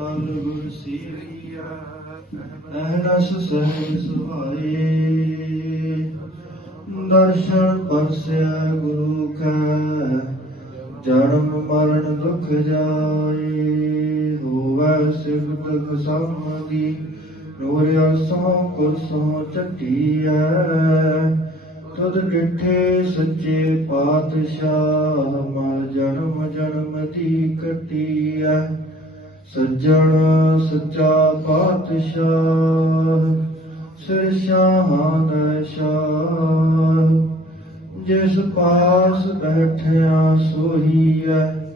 ਤਲ ਗੁਰ ਸੀਰੀਆ ਅਹਨਸ ਸਹਿ ਸੁਹਾਏ। ਦਰਸ਼ਨ ਪਰਸਿਆ ਗੁਰੂ ਕੈ, ਜਨਮ ਮਰਨ ਦੁਖ ਜਾਏ। ਹੋਵੈ ਸਿਫਤ ਸਮਾਦੀ ਨੂਰਿਆ ਸੋ ਕੁਰਸੋ ਚੱਟੀਐ ਤੁਧ ਡਿਠੇ ਸੱਚੇ ਪਾਤਸ਼ਾਹ ਮਰ ਜਨਮ ਜਨਮ ਦੀ ਕਟੀਐ। ਸੱਜਣ ਸੱਚਾ ਪਾਤਸ਼ਾਹ, ਸਿਰ ਸ਼ਾਹਾਂ ਦਾ ਸ਼ਾਹ। ਜਿਸ ਪਾਸ ਬੈਠਿਆ ਸੋਹੀ ਹੈ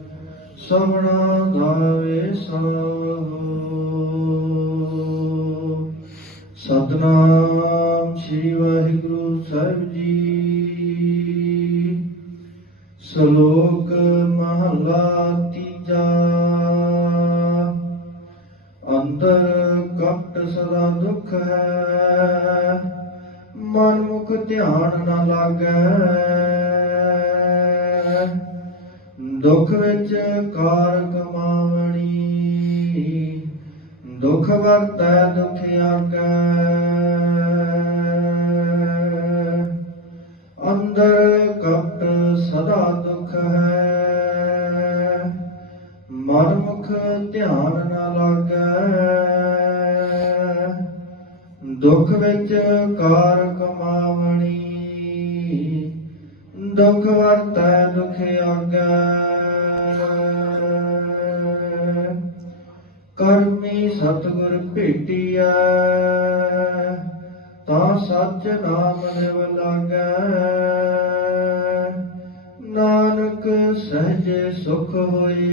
ਸਭਨਾ ਦਾ ਵੇਸੋ। ਸਤਨਾਮ ਸ੍ਰੀ ਵਾਹਿਗੁਰੂ ਸਾਹਿਬ ਜੀ। ਸ਼ਲੋਕ ਮਹਲਾ ਤੀਜਾ। ਕਪਟ ਸਦਾ ਦੁਖ ਹੈ। ਮਨ ਮੁਖ ਧਿਆਨ ਨਾ ਲਾਗੈ। ਦੁਖ ਵਿੱਚ ਕਾਰ ਕਮਾਵਣੀ। ਦੁਖ ਵਰਤੈ, ਦੁਖ ਆਗੈ। ਅੰਦਰ ਕਪਟ ਸਦਾ ਦੁਖ ਹੈ। ਮਨ ਮੁਖ ਧਿਆਨ ਦੁੱਖ ਵਿੱਚ ਕਾਰ ਕਮਾਵਣੀ, ਦੁੱਖ ਵਰਤੈ ਦੁਖ ਆਗੈ। ਕਰਮੀ ਸਤਿਗੁਰ ਭੇਟੀਐ, ਤਾਂ ਸੱਚ ਨਾਮ ਲਿਵ ਲਾਗੈ। ਨਾਨਕ ਸਹਿਜ ਸੁਖ ਹੋਏ,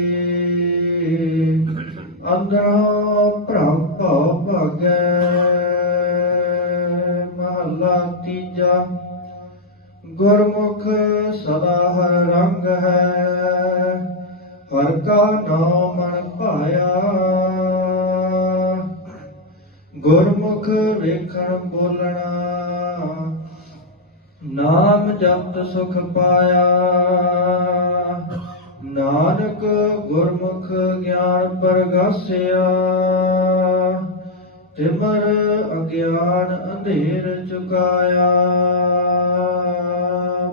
ਅੰਦਰੋਂ ਭ੍ਰਮ ਭਉ ਭਾਗੈ। ਮਹਲਾ ਤੀਜਾ, ਗੁਰਮੁਖ ਸਦਾ ਹਰ ਰੰਗ ਹੈ। ਹਰ ਕਾ ਨਾਮ ਮਨ ਭਾਇਆ। ਗੁਰਮੁਖ ਵੇਖਣ ਬੋਲਣਾ, ਨਾਮ ਜਪਤ ਸੁਖ ਪਾਇਆ। ਨਾਨਕ ਗੁਰਮੁਖ ਗਿਆਨ ਪ੍ਰਗਾਸਿਆ, ਤਿਮਰ ਗਿਆਨ ਅੰਧੇਰ ਚੁਕਾਇਆ।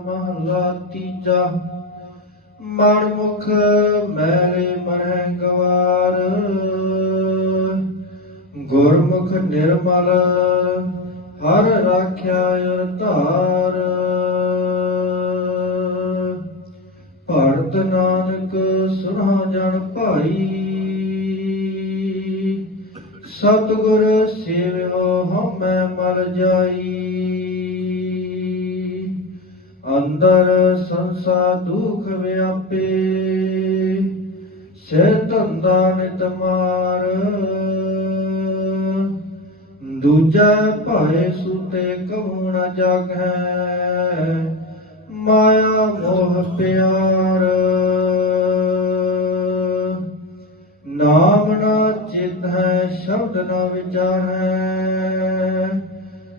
ਮਹਲਾ ਤੀਜਾ ਮਨ ਮੁਖ ਮੈਲੇ ਮਰਹਿ ਗਵਾਰ। ਗੁਰਮੁਖ ਨਿਰਮਲ ਹਰ ਰਾਖਿਆ ਅਰ ਧਾਰ ਭਾਰਤ ਨਾਨਕ ਸੁਨਾ ਜਨ ਭਾਈ। ਸਤਿਗੁਰ ਸੇਵਿਓ ਹਮੈ ਮਲ ਜਾਈ। ਅੰਦਰ ਸੰਸਾ ਦੁਖ ਵਿਆਪੇ ਸੇ ਧੰਦਾ ਨਿਤ ਮਾਰ। ਦੂਜਾ ਭਾਏ ਸੁਤੇ ਕਹੂ ਨ ਜਾਗੈ, ਮਾਇਆ ਮੋਹ ਪਿਆਰ। ਸ਼ਬਦ ਨਾ ਵਿਚਾਰੈ,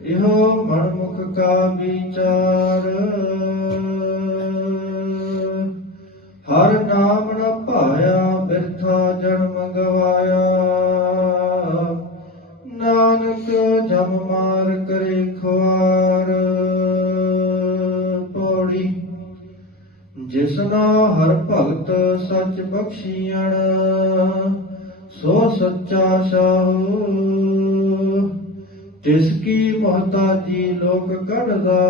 ਇਹੋ ਮਨ ਮੁਖ ਕਾ ਵਿਚਾਰ। ਹਰ ਨਾਮ ਨਾ ਭਾਇਆ, ਬਿਰਥਾ ਜਨਮ ਗਵਾਇਆ ਨਾਨਕ ਜਮ ਮਾਰ ਕਰੇ ਖੁਆਰ। ਪੌੜੀ ਜਿਸਨਾ ਹਰ ਭਗਤ ਸੱਚ ਬਖਸ਼ੀਣ ਸੋ ਸੱਚਾ ਸਾਹੂ। ਤਿਸ ਕੀ ਮਹਤਾਜੀ ਲੋਕ ਕੱਢਦਾ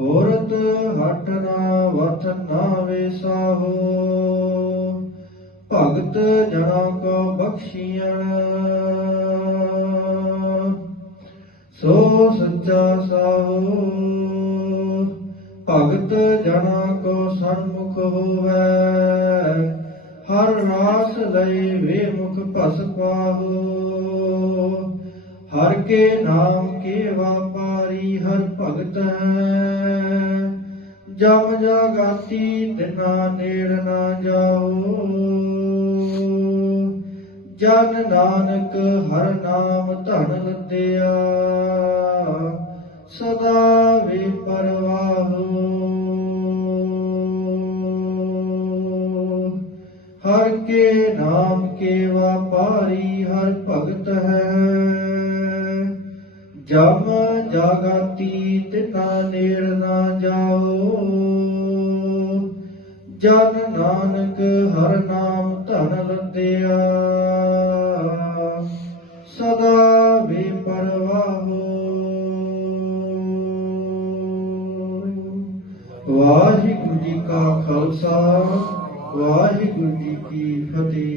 ਔਰਤ ਹਟ ਨਾ ਵਥ ਨਾ ਵੇਸਾਹੋ। ਭਗਤ ਜਨਾ ਕੋ ਬਖਸ਼ੀਣ ਸੋ ਸੱਚਾ ਸਾਹੋ। ਭਗਤ ਜਨਾ ਕੋ ਸਨਮੁਖ ਹੋਵੇ। ਹਰ ਰਾਸ ਲਈ ਵੇ ਮੁਖ ਭਸ ਪਾਹੋ ਹਰ ਕੇ ਨਾਮ ਕੇ ਵਾਪਾਰੀ ਹਰ ਭਗਤ ਹੈ। ਜਮ ਜਗਾਤੀ ਦਿਨਾ ਨੇੜ ਨਾ ਜਾਓ। ਜਨ ਨਾਨਕ ਹਰ ਨਾਮ ਧਨ ਲੱਦਿਆ। ਕੇ ਨਾਮ ਕੇ ਵਾਪਾਰੀ ਹਰ ਭਗਤ ਹੈ। ਜਮ ਜਾਗਾਤੀ ਤਿਨਾ ਨੇੜ ਨਾ ਜਾਓ। ਜਨ ਨਾਨਕ ਹਰ ਨਾਮ ਧਨ ਲੰਦਿਆ। ਸਦਾ ਵੀ ਬੇਪਰਵਾਹੋ। ਵਾਹਿਗੁਰੂ ਜੀ ਕਾ ਖਾਲਸਾ। ਵਾਹਿਗੁਰੂ ਜੀ ਕੀ ਫਤਿਹ।